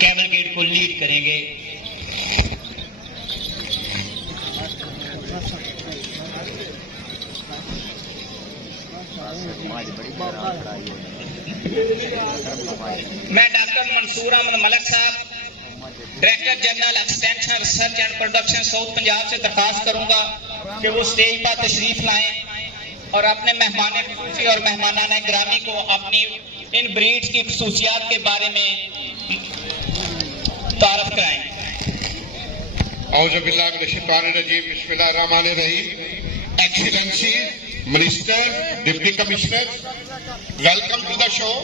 कैवलगेट को लीड करेंगे। मैं डॉक्टर मंसूर अहमद मलिक साहब, director general extension research and production south Punjab से दरखास्त करूंगा कि वो स्टेज पर तशरीफ लाएं और अपने मेहमान खुसूसी और मेहमानान ग्रामी को अपनी इन ब्रीड्स की खसूसियात के बारे में तारफ कराएं। Excellency, Minister, Deputy Commissioner, welcome to the show.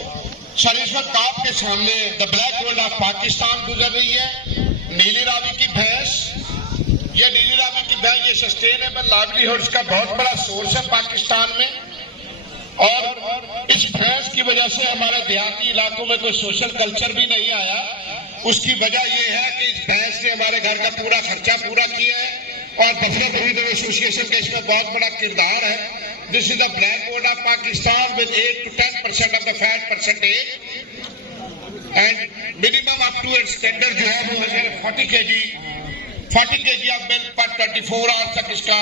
Sir, इस वक्त आपके सामने the black gold of Pakistan गुजर रही है। नीली रावी की भैंस, ये नीली रावी की भैंस ये सस्टेनेबल लाइवलीहुड्स का बहुत बड़ा सोर्स है पाकिस्तान में, और इस भैंस की वजह से हमारे देहाती इलाकों में कोई सोशल कल्चर भी नहीं आया। उसकी वजह यह है कि इस भैंस ने हमारे घर का पूरा खर्चा पूरा किया है, और बफलो ब्रीडर एसोसिएशन का इसमें बहुत बड़ा किरदार है। This is the black gold of Pakistan with 8 to 10% of the fat percentage, and minimum up to its standard जो है वो है 40 kg of milk per 24 hours तक इसका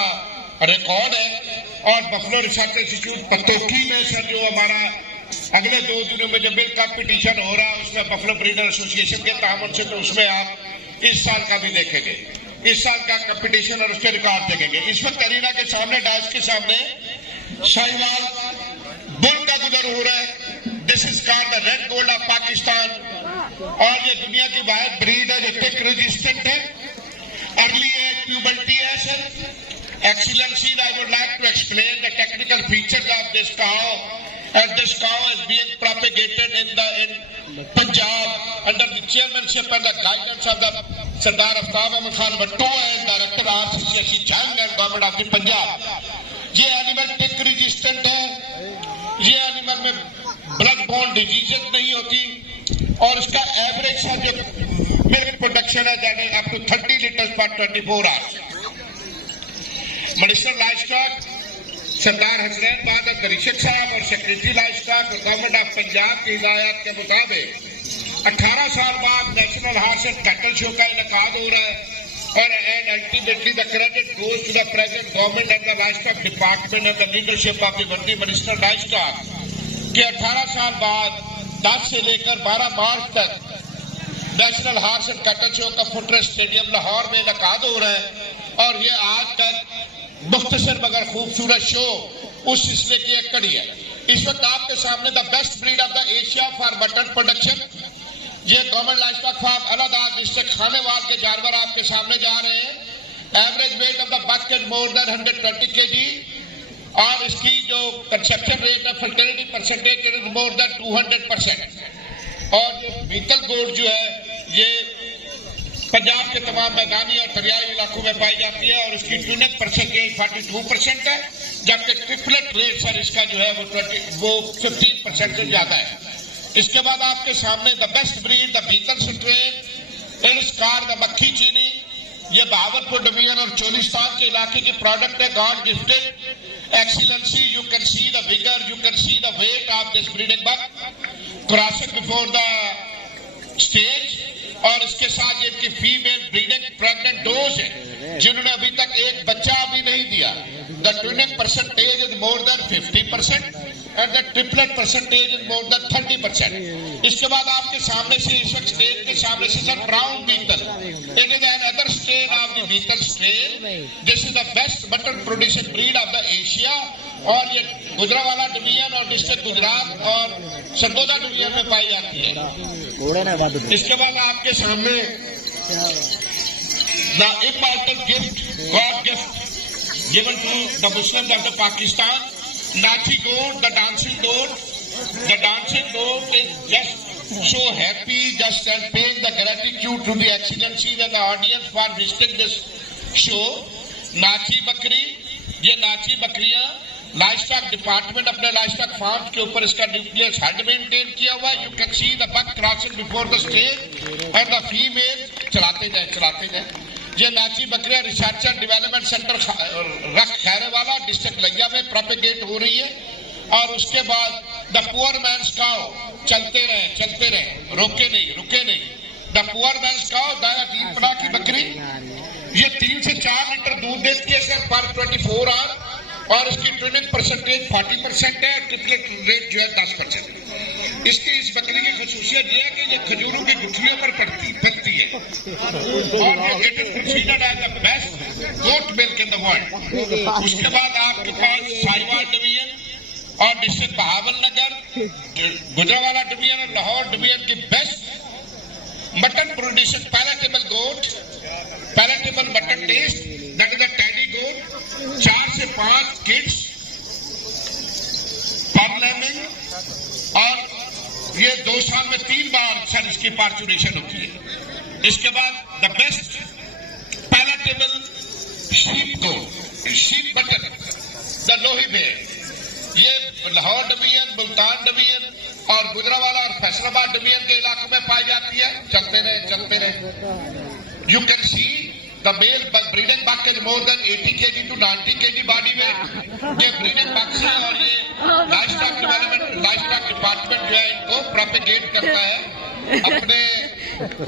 रिकॉर्ड है। और बफलो रिसर्च इंस्टीट्यूट पतोकी में सर जो हमारा अगले 2 दिनों में जो मिल्क कंपटीशन हो रहा है उसमें बफलो ब्रीडर एसोसिएशन के तामन से, तो उसमें आप इस साल का भी देखेंगे, इस साल का कंपटीशन और उसके रिकॉर्ड देखेंगे। इस वक्त अरीना के सामने, डाइस के सामने शाहीवाल बुल का गुजर हो रहा है। This is called the red gold of Pakistan, और ये दुनिया की वाहिद ब्रीड है जो टिक रेजिस्टेंट है, अर्ली एज प्यूबर्टी है। Sir, Excellency, I would like to explain the technical features of this cow, as this cow is being propagated in Punjab under the chairmanship and the guidance of the Sardar Aftab Ahmed Khan Bhattu and Director RCCSE Jang and Government of the Punjab। ये animal टिक resistant है, ये animal में blood borne diseases नहीं होती, और इसका average सा जो मिल्क प्रोडक्शन है that is up to 30 litres पर 24 hours. Minister livestock Sardar Hasnain Bahadur Darishak साहब और secretary livestock government of Punjab की हिदायत के मुताबिक 18 साल बाद national horse and cattle show का इनेकाद हो रहा है, और ultimately the credit goes to the present government and the life stock department and the leadership of the worthy minister life stock के 18 साल बाद 10 से लेकर 12 मार्च तक national horse and cattle show का फुटरेस स्टेडियम लाहौर में इनेकाद हो रहा है। और ये आज तक मुख्तसर मगर खूबसूरत शो उस सिलसिले की एक कड़ी है। इस वक्त आपके सामने the best breed of the Asia for mutton production, ये government life stock farm Allahabad district Khanewal के जानवर आपके सामने जा रहे हैं। Average weight of the basket more than 120 kg, और इसकी जो कंसेप्शन रेट है fertility percentage it is more than 200%। और ये बीतल गोट जो है ये पंजाब के तमाम मैदानी और दरियाई इलाकों में पाई जाती है, और उसकी ट्विनिंग परसेंटेज 42% है, जबकि ट्रिपलेट रेट सर इसका जो है वो 15% से ज्यादा है। इसके बाद आपके सामने द बेस्ट ब्रीड द बीतल स्ट्रेन इस कार द मक्खी चीनी, ये बहावलपुर डिवीजन और चोलिस्तान के इलाके की प्रोडक्ट है, god gifted. Excellency, you can see the vigour, you can see the weight of this breeding buck crossing before the stage, और इसके साथ ये इनकी फीमेल ब्रीडिंग प्रेग्नेंट डोज है जिन्होंने अभी तक एक बच्चा भी नहीं दिया। The twinning percentage is more then 50% and the triplet percentage is more then 30%। इसके बाद आपके सामने से इस वक्त स्टेज के सामने से sir brown Beetal, it is another strain of the Beetal strain. This is the best mutton producing breed of the Asia, और ये गुजरावाला डिवीजन और डिस्ट्रिक्ट गुजरात और सरगोदा डिवीजन में पाई जाती है। इसके बाद आपके सामने the immortal gift, God gift given to the Muslims of the Pakistan, Nachi goat the dancing goat. The dancing goat is just so happy, just and paying the gratitude to the excellencies and the audience for visiting this show. नाची बकरी, ये नाची बकरियां life stock department अपने life stock farm के ऊपर इसका nucleus herd maintain किया हुआ है। You can see the buck crossing before the stage and the female चलाते जाए। ये नाची बकरियां रिसर्च एंड डेवलपमेंट सेंटर रख खैरेवाला डिस्ट्रिक्ट लिया में प्रोपेगेट हो रही है। और उसके बाद द पुअर मैन्स काउ चलते रहे रुके नहीं। The the poor man's cow, दाया 3 पनाह की बकरी, ये 3 से 4 लीटर दूध देती है सर पर 24 आवर, और इसकी ट्रिमिंग परसेंटेज 40% है, ट्रिपलेट रेट जो है 10%। इसकी इस बकरी की खसूसियत ये है कि ये खजूरों की गुठलियों पर पकती है, और ये it is considered as the best goat milk in the world. उसके बाद आपके पास साहिवाल डिवीजन और डिस्ट्रिक्ट बहावलनगर, गुजरावाला डिवीजन और लाहौर डिवीजन की best mutton producer palatable goat, palatable mutton taste, that is a teddy goat, 4 से 5 किड्स पार्लियामेंट, और ये 2 साल में 3 बार सर इसकी पार्चुरेशन होती है। इसके बाद the best palatable sheep goat, sheep mutton, the Lohi बेर, ये लाहौर डिवीजन, मुल्तान डिवीजन और गुजरावाला और फैसलाबाद डिवीजन के इलाकों में पाई जाती है। चलते रहे। You can see the male breeding buck is more than 80 kg to 90 kg body weight. ये ब्रीडिंग बक्स है, और ये लाइवस्टॉक डेवलपमेंट, लाइवस्टॉक डिपार्टमेंट जो है इनको प्रोपेगेट करता है अपने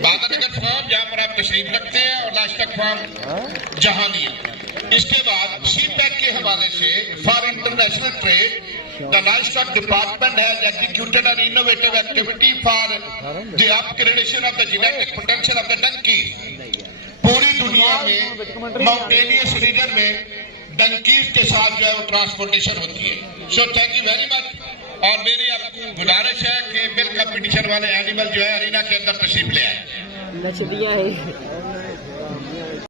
बागानगर फार्म, जहां पर आप तशरीफ रखते हैं, और लाइवस्टॉक फार्म जहानिया। इसके बाद सीपैक के हवाले से for international trade the livestock department has executed an innovative activity for the upgradation of the genetic potential of the donkey. पूरी दुनिया में माउंटेनियस रीजन में डंकीज के साथ जो है वो ट्रांसपोर्टेशन होती है। So thank you very much, और मेरी आपको गुजारिश है कि मिल्क कंपटीशन वाले एनिमल जो है अरीना के अंदर तशरीफ ले आए।